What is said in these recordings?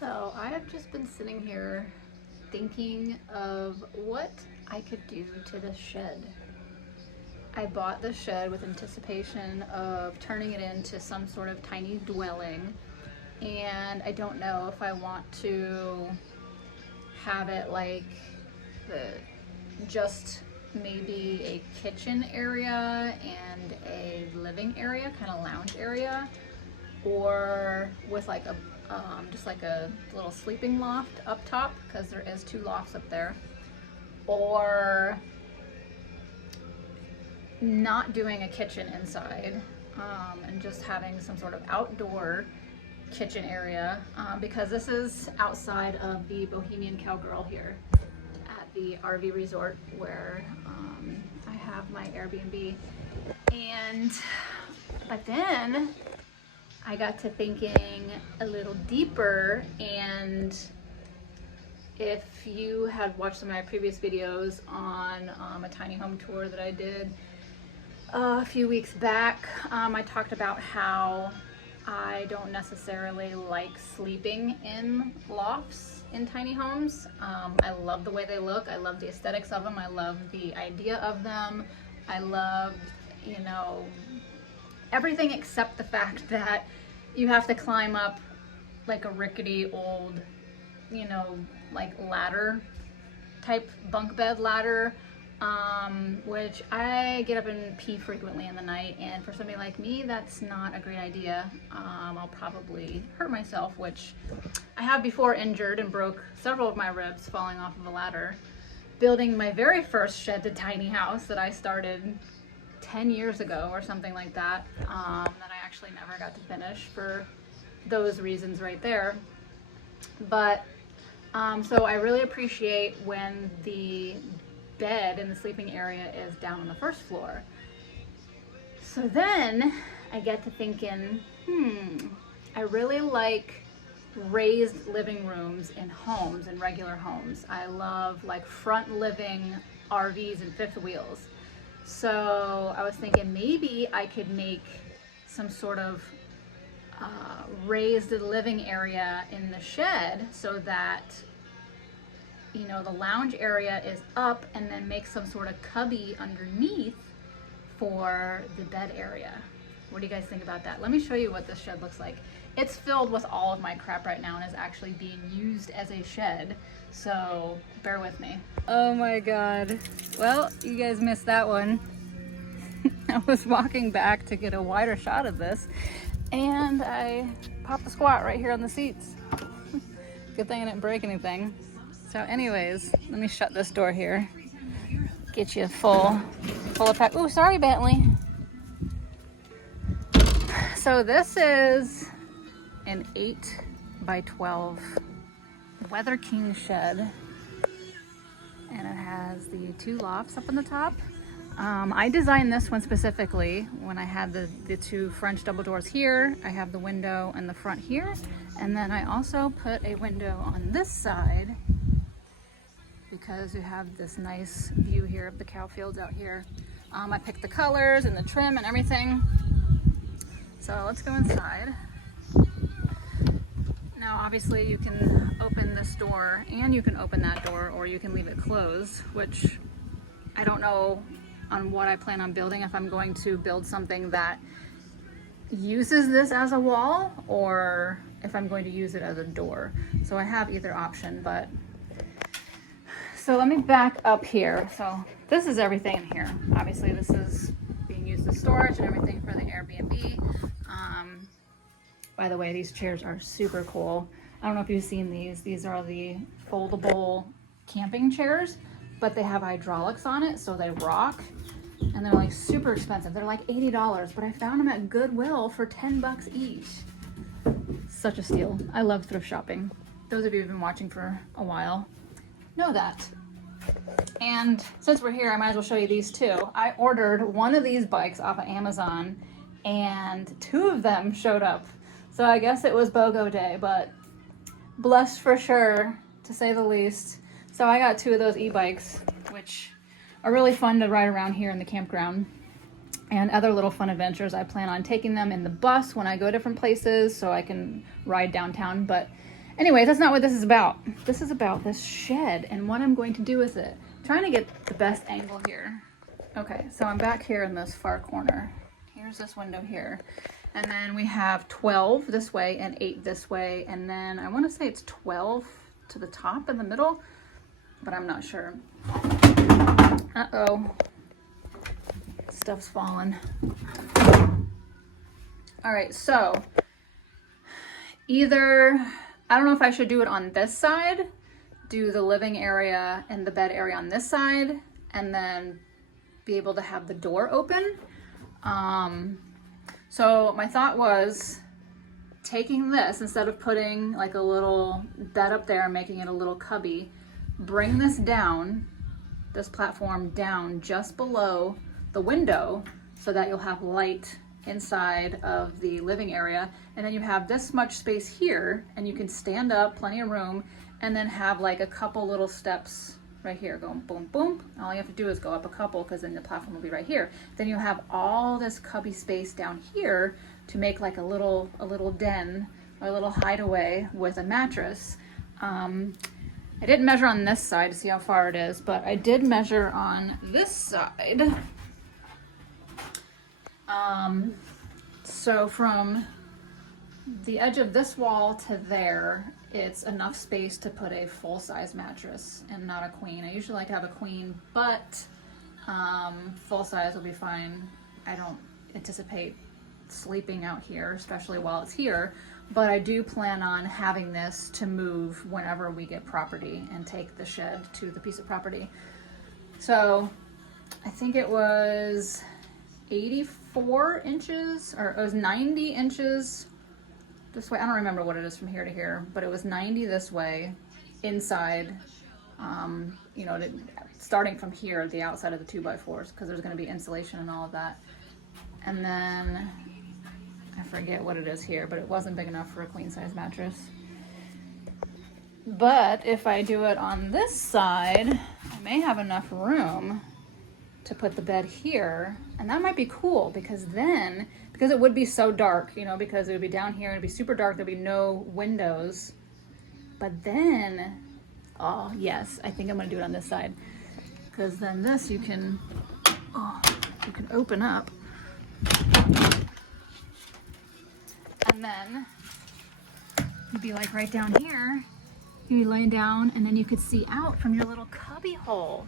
So I have just been sitting here thinking of what I could do to this shed. I bought this shed with anticipation of turning it into some sort of tiny dwelling, and I don't know if I want to have it like just maybe a kitchen area and a living area, kind of lounge area, or with like a just like a little sleeping loft up top, because there is two lofts up there, or not doing a kitchen inside, and just having some sort of outdoor kitchen area, because this is outside of the Bohemian Cowgirl here at the RV resort where I have my Airbnb. But then I got to thinking a little deeper, and if you had watched some of my previous videos on a tiny home tour that I did a few weeks back, I talked about how I don't necessarily like sleeping in lofts in tiny homes. I love the way they look. I love the aesthetics of them. I love the idea of them. I love, everything except the fact that you have to climb up like a rickety old, like ladder type bunk bed ladder, which I get up and pee frequently in the night, and for somebody like me, that's not a great idea. I'll probably hurt myself, which I have before injured and broke several of my ribs falling off of a ladder, building my very first shed to tiny house that I started 10 years ago or something like that, that I actually never got to finish for those reasons right there. But so I really appreciate when the bed in the sleeping area is down on the first floor. So then I get to thinking, I really like raised living rooms in homes, in regular homes. I love like front living RVs and fifth wheels. So I was thinking maybe I could make some sort of raised living area in the shed, so that the lounge area is up, and then make some sort of cubby underneath for the bed area. What do you guys think about that? Let me show you what this shed looks like. It's filled with all of my crap right now and is actually being used as a shed, so bear with me. Oh my god. Well, you guys missed that one. I was walking back to get a wider shot of this, and I popped the squat right here on the seats. Good thing I didn't break anything. So anyways, let me shut this door here. Get you full effect. Ooh, sorry, Bentley. So this is an 8 by 12 Weather King shed, and it has the two lofts up on the top. I designed this one specifically when I had the two French double doors here. I have the window in the front here, and then I also put a window on this side because you have this nice view here of the cow fields out here. I picked the colors and the trim and everything. So let's go inside. Now obviously you can open this door and you can open that door, or you can leave it closed, which I don't know on what I plan on building, if I'm going to build something that uses this as a wall or if I'm going to use it as a door. So I have either option, but so let me back up here. So this is everything in here. Obviously this is being used as storage and everything for the Airbnb. By the way, these chairs are super cool. I don't know if you've seen these. These are the foldable camping chairs, but they have hydraulics on it, so they rock, and they're like super expensive. They're like $80, but I found them at Goodwill for 10 bucks each. Such a steal. I love thrift shopping. Those of you who've been watching for a while know that. And since we're here, I might as well show you these too. I ordered one of these bikes off of Amazon, and 2 of them showed up. So I guess it was BOGO day, but blessed for sure, to say the least. So I got 2 of those e-bikes, which are really fun to ride around here in the campground, and other little fun adventures. I plan on taking them in the bus when I go different places so I can ride downtown. But Anyways, that's not what this is about. This is about this shed and what I'm going to do with it. I'm trying to get the best angle here. Okay, so I'm back here in this far corner. Here's this window here. And then we have 12 this way and 8 this way. And then I want to say it's 12 to the top in the middle, but I'm not sure. Uh-oh. Stuff's falling. All right, so either, I don't know if I should do it on this side, do the living area and the bed area on this side, and then be able to have the door open. So my thought was taking this, instead of putting like a little bed up there and making it a little cubby, bring this down, this platform down just below the window so that you'll have light inside of the living area. And then you have this much space here and you can stand up, plenty of room, and then have like a couple little steps right here going boom, boom. All you have to do is go up a couple because then the platform will be right here. Then you have all this cubby space down here to make like a little den or a little hideaway with a mattress. I didn't measure on this side to see how far it is, but I did measure on this side. So from the edge of this wall to there, it's enough space to put a full-size mattress and not a queen. I usually like to have a queen, but full size will be fine. I don't anticipate sleeping out here, especially while it's here, but I do plan on having this to move whenever we get property and take the shed to the piece of property. So I think it was 84 inches, or it was 90 inches this way. I don't remember what it is from here to here, but it was 90 this way inside, you know, starting from here, the outside of the 2x4s, because there's going to be insulation and all of that. And then I forget what it is here, but it wasn't big enough for a queen size mattress. But if I do it on this side, I may have enough room to put the bed here, and that might be cool, because then, because it would be so dark, you know, because it would be down here, it'd be super dark, there'd be no windows. But then, oh yes, I think I'm gonna do it on this side, because then this you can open up, and then you'd be like right down here, you'd be laying down, and then you could see out from your little cubby hole.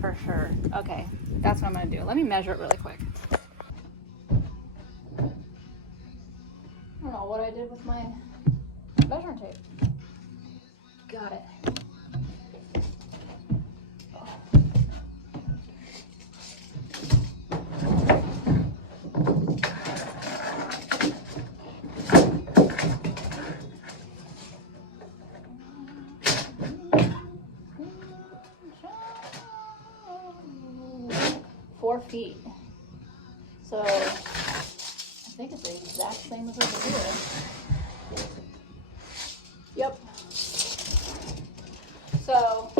For sure. Okay, that's what I'm gonna do. Let me measure it really quick. I don't know what I did with my measuring tape. Got it. Oh. 4 feet. So I think it's the exact same as over here. Yep. So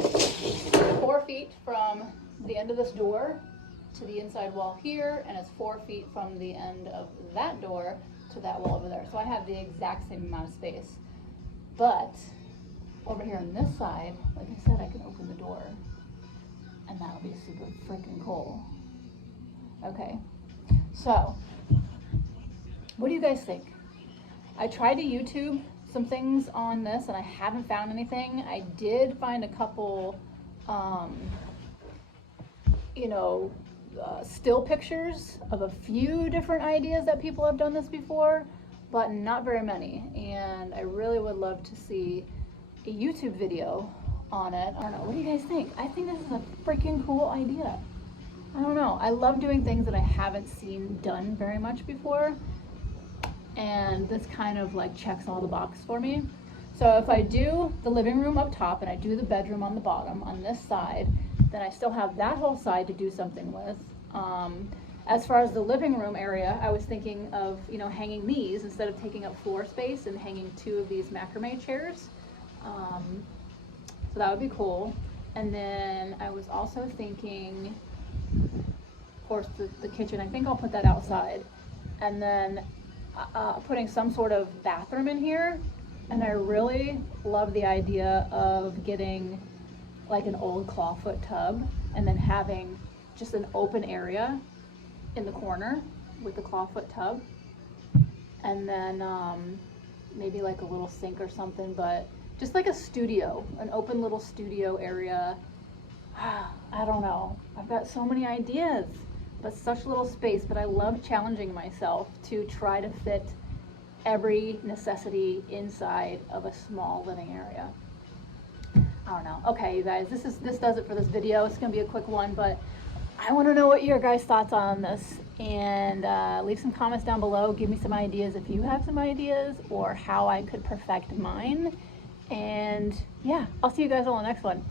4 feet from the end of this door to the inside wall here, and it's 4 feet from the end of that door to that wall over there. So I have the exact same amount of space. But over here on this side, like I said, I can open the door, and that'll be super freaking cool. Okay, so what do you guys think? I tried to YouTube some things on this and I haven't found anything. I did find a couple, still pictures of a few different ideas that people have done this before, but not very many. And I really would love to see a YouTube video on it. I don't know, what do you guys think? I think this is a freaking cool idea. I don't know, I love doing things that I haven't seen done very much before, and this kind of like checks all the boxes for me. So if I do the living room up top and I do the bedroom on the bottom on this side, then I still have that whole side to do something with. As far as the living room area, I was thinking of, hanging these instead of taking up floor space, and hanging 2 of these macrame chairs. So that would be cool. And then I was also thinking, of course, the kitchen, I think I'll put that outside. And then putting some sort of bathroom in here, And I really love the idea of getting like an old clawfoot tub and then having just an open area in the corner with the clawfoot tub. And then maybe like a little sink or something, but just like a studio, an open little studio area. I don't know. I've got so many ideas, but such little space. But I love challenging myself to try to fit every necessity inside of a small living area. I don't know. Okay, you guys, this does it for this video. It's gonna be a quick one, but I want to know what your guys' thoughts on this, and leave some comments down below. Give me some ideas if you have some ideas, or how I could perfect mine. And yeah, I'll see you guys on the next one.